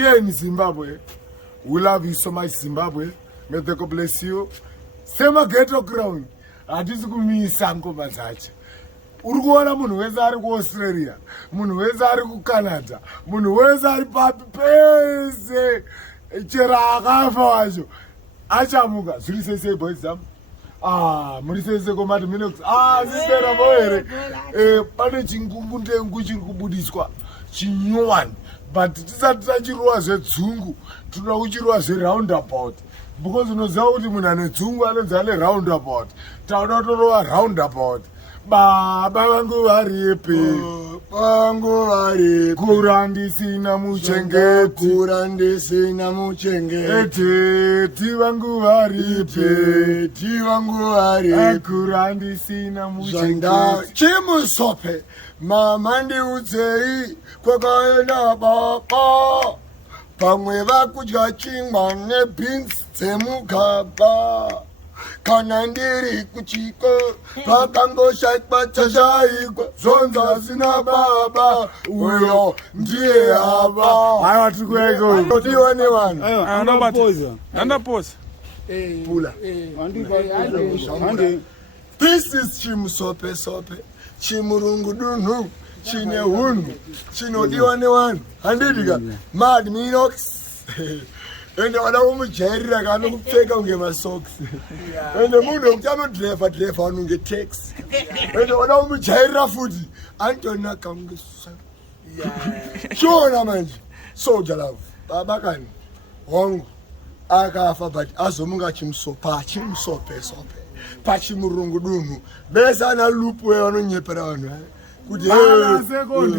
Here in Zimbabwe, we love you so much, Zimbabwe. May the God bless you. Sema ghetto ground. Hatisi kumisa ngoma dzacho. Uri kuona munhu wese ari kuAustralia, munhu wese ari kuCanada, munhu wese ari papi pese. Chero akafa wacho achamuka. Zviri sei boys dzam? Muri sese komati minox. Sisera boere. Pane chingungu ndengu chiri kubudiswa. Chinyowani. But tisati tachiruwa zvedzungu, tinoda kuchiruwa zveroundabout. Because unoziva kuti munhu ane dzungu anonzi ane roundabout. Tauda kutorova roundabout. Baba vangu varipi, vangu varipi, kurandisina muchengeti, kurandisina muchengeti, teti vangu varipi, teti vangu varipi, kurandisina muchengeti. Chimusope, mama ndiudzei kwakaenda baba, pamwe vakudya chingwa nebeans dzemugaba. Kana ndiri kuchiko pakangoshaikwa chashaikwa zonza sina baba uyo ndiye hava. Haiwa tikueko tione vanhu Andapoza pula. This is chimusope sope chimurungu dunhu chine hunhu chinodiwa nevanhu. Handidika Mad Minox. Ende wada kumujairira kana kupfeka unge masocks. Ende munhu wekuti driver unge taxi. Ende wada kumujairira futi antonaka unge shona manje. Soldier love. Baba kani wangu akafa but azomunga chimusope sope. Pachimurungu dunhu. Besa ana loop we vanonyepera vanhu. Kuti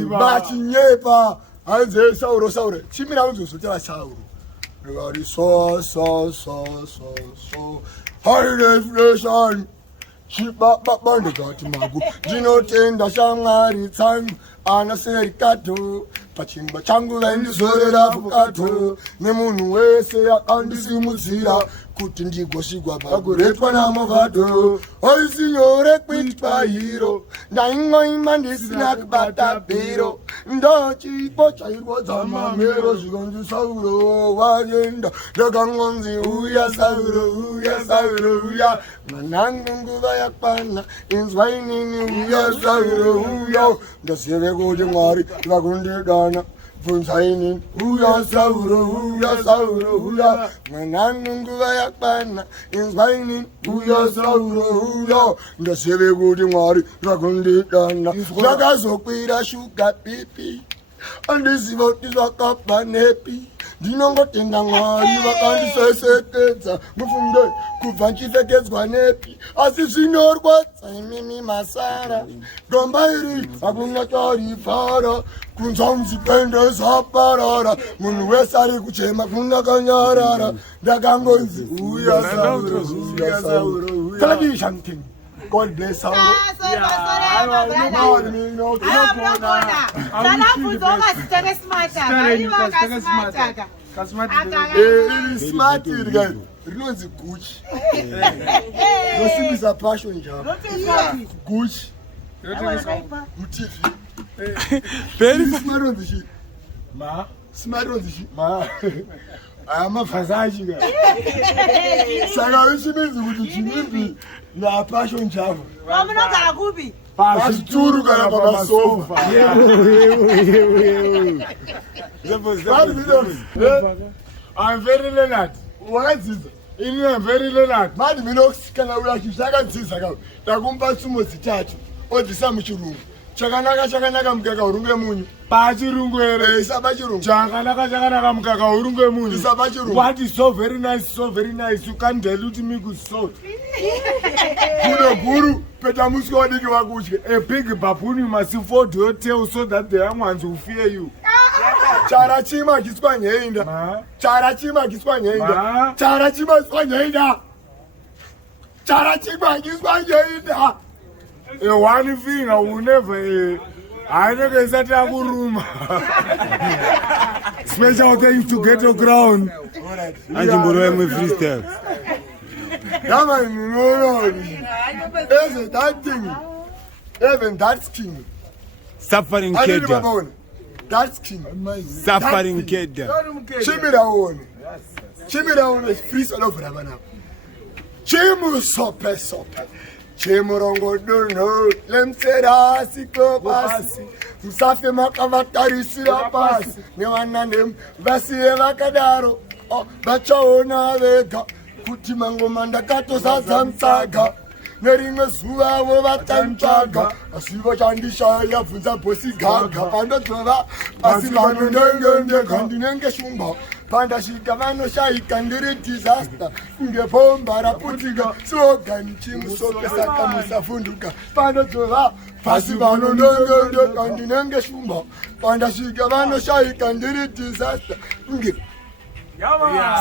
bachinyepa hanze sauro. Chimira unzosotela sauro. Everybody so high definition. Keep back bandegati magu. Dinotenda shamari tsangu anaserikato. Pachimba changu vendizorera fukato. Nemunhu wese akandisimudzira kuti ndigoshigwa pakuretwa namovado. Oisinyore kuitwa hiro. Ndaingoima ndisina kubata bhiro. Ndochipo chairwadza mamero zvikonzi Sauro wayenda. Ndakangonzi uya Sauro uya. Mwanangu nguva yakwana inzwa inini uya Sauro uya. Ndasive kuti Mwari vakundidana bvunzaini uya Sauro uya. Mwanangu nguva yakwana inzwa inini uya Sauro uya. Ndasive kuti Mwari vakundidana. Ndakazokwira shuga pipi andiziva kuti zvakabva nepi. Ndinongotenda Mwari vakandisesekedza mufunge kubva ndichipfekedzwa nepi. Asi zvinorwadza imimi masara. Domba iri hakuna tarifara. Kunzwa muzipende zaparara. Munhu wese ari kuchema kuna kanyarara. Ndakangonzi uya Sauro. Television. God bless Sauro. Smart rinonzi Gucci. Nosimbisa passion njalo. Gucci. Smart on the shit. Smart on the shit. Amafazaji ka. Saka ushimizi kuti chimimbi na passion njalo. Wamunogara kupi? Pasituru kana pamasofa. I'm very learned. Wakadziza. Ini I'm very learned. Mad Minox kana uyachishakadziza ka. Takumba tsumo dzitatu. Odzisa muchirungu. Chakanaka mukaka urunge munyu. Pachirungu ere. Isa pachirungu. Chakanaka mukaka urunge munyu. Isa pachirungu. What is so very nice. You can't dilute me with salt. Guru, petamusko wadiki wakudya. A big baboon you must afford your tail so that the young ones will fear you. Charachima kispanyeenda. Charachima kispanyeenda. One thing I will never. I never set a room. Special things to get to ground. And you go with freestyle. Come on, no. Isn't that thing? Even that skin. Suffering Keja. That's king. Suffering kid. Chimiraone. Chimiraone is free all over Ramana. Chimu sope. Chimurongo duno. Lemsera siklopasi. Musafe makavatari sirapasi. Newanandem. Vasi evakadaro. Bachaona vega. Kuti mangomanda kato sazamsaga. Nerimwe zuva vo vatantsvaga asi vachandishaya bvunza bosi gaga pandodzoka pasi vanonengengega ndinenge shumba pandasvika vanoshayika ndiri disaster kunge bhomba raputika slogani chimusopesaka musavhunduka pandodzoka pasi vanonengengega ndinenge shumba pandasvika vanoshayika ndiri disaster kunge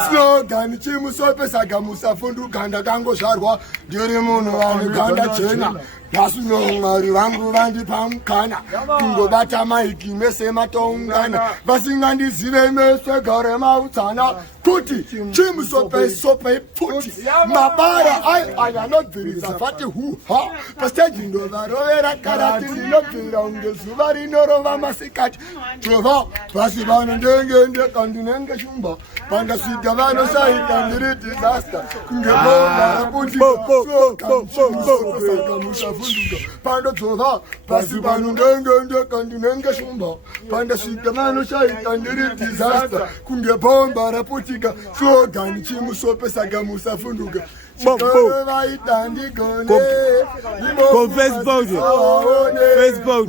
slogan chimusopesaka musavhunduka ndakangozvarwa ndiri munhu vanoganda chena nhasuno mwari vangu vandipa mukana kungobata maiki mese matoungana vasingandizive mese gare mautsana kuti chimusopesope pfuti mabara ayanobvirisa fati huha pasteji ndovarovera karati rinobvira unge zuva rinorova masikati tova vasi vanondengendeka ndinenge shumba pandasvika vanoshaika ndiri disaster kungevoaraputika pandodzova pasi panondengendeka ndinenge shumba pandasvika vanoshaika ndiri disaster kunge bhomba raputika slogani chimusopesaka musavhunduka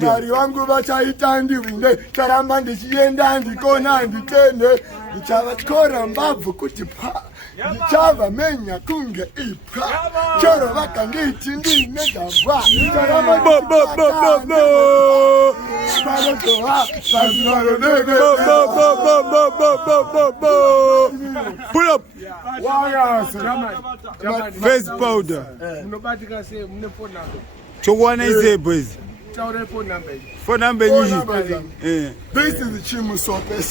mwari vangu vachaita ndiwine charamba ndichienda ndikona nditende ndichavatyora mbabvu kuti pa ndichava menya kunge ipwa choro vakanditi ndine ndabva Pull up. Face powder. Chokwana is boys. Phone number This is chimusope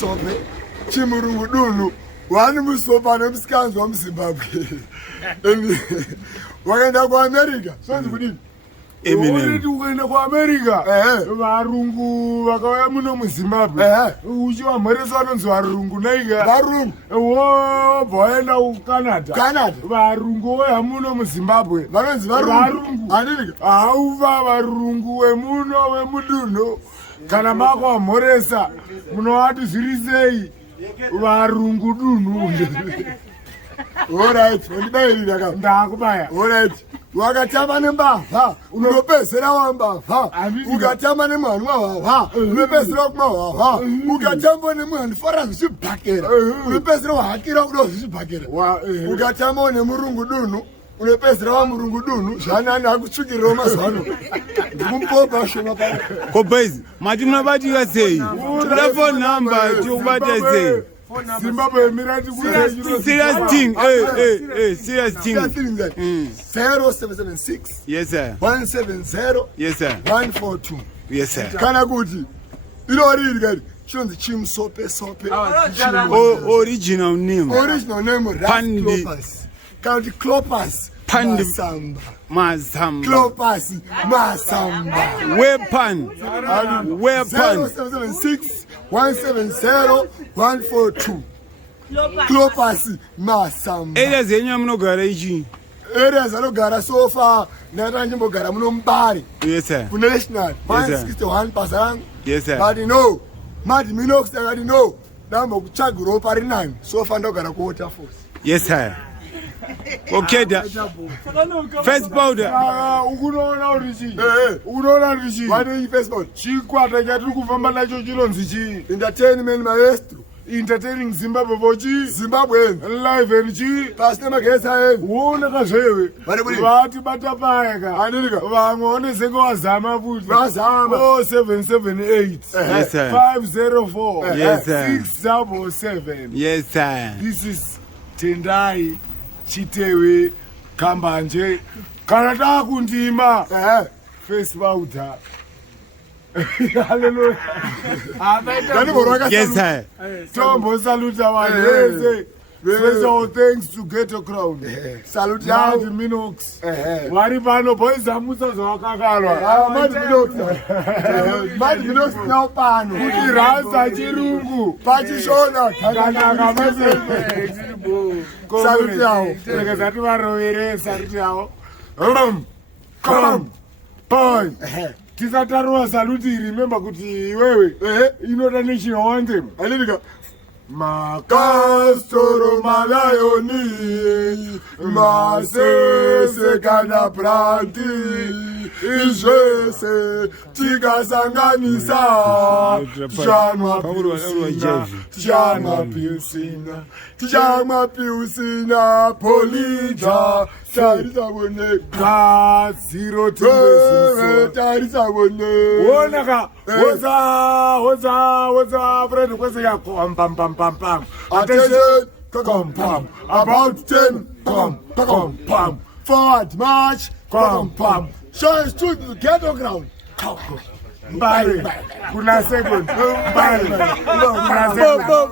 chimurungudunu wani musopa nemusikanzwa muZimbabwe wakaenda kuAmerica sonzi kudini Eminem. Ukaenda kuAmerica varungu vakauya muno muZimbabwe uchivamhoresa vanonzi varungu naiga varungu wobva waenda kuCanada varungu wehamuno muZimbabwe vanonzi varungu hauva varungu vemuno vemudunhu kana makwamhoresa munovati zviri sei varungu dunhu Alright, ndibayirira ndakubaya. Alright. Wakatama nembavha, unopezera wambavha. Ukatama nemwana wavha, unopezera kumavha. Ukatama nemwana fora zvibhakera, unopezera wahakira kudo zvibhakera. Ukatama nemurungu dunhu, unopezera wamurungu dunhu, zvanani akutsvukirira mazano. Ndikumpopa shoma pa. Kobezi, mati munabatika sei? Phone number chokubata sei? Zimbabwe Emirati serious thing, serious thing. 0776 Yes sir. 170 Yes sir. 142. Yes sir. Kana kuti irori gari chonzi chimusope original name. Original name Clopas. County Clopas. Pandi Mazamba. Clopas Masamba. Weapon. 0776 170 142. Clopas Masamba. Area zenyu munogara ichi. Area zanogara sofa natanjimbogara muno Mbari. Yes sir. Ku National 161 pasang. Yes sir. But no. Madi minox akati no. Dambo kutsvaga ropa rinani. Sofa ndogara ku Waterfalls. Yes sir. Okay da. Face powder. Ukunoona urichi. Unoona urichi. Wani face powder. Chikwata chatiri kufamba nacho chinonzi chi entertainment maestro. Entertaining Zimbabwe vochi Zimbabwe live and chi pasina magesa uona kazvewe vati bata paya ka anika vamwe onezenga wazama futi vazama 0778 Yes sir. 504 Yes sir. 677. Yes sir. This is Tendai Chitewe Kambanje kana takundima face powder. Hallelujah. Yes sir. Tombo saluta vanhu vese Special thanks to Ghetto Crown. Salute Mad yao. Minox. Wari pano boys amusa zvawakakarwa. Mad Minox. Mad Minox now pano. Kuti rasa chirungu. Pachishona. Kanaka mase. Salute yao. Saka zati varovere salute yao. Come. Boy. Tisataruwa salute remember kuti iwewe inoda national anthem. Alivika. Makastoro malayoni masese kana pranti izvese tikasanganisa tichamwa piusina polija tarisaboneka tarisabone wonaka woza friend kwese yako pam attention pam about 10 pam forward march pam show us to the Ghetto Ground mbali kuna second mbali kuna second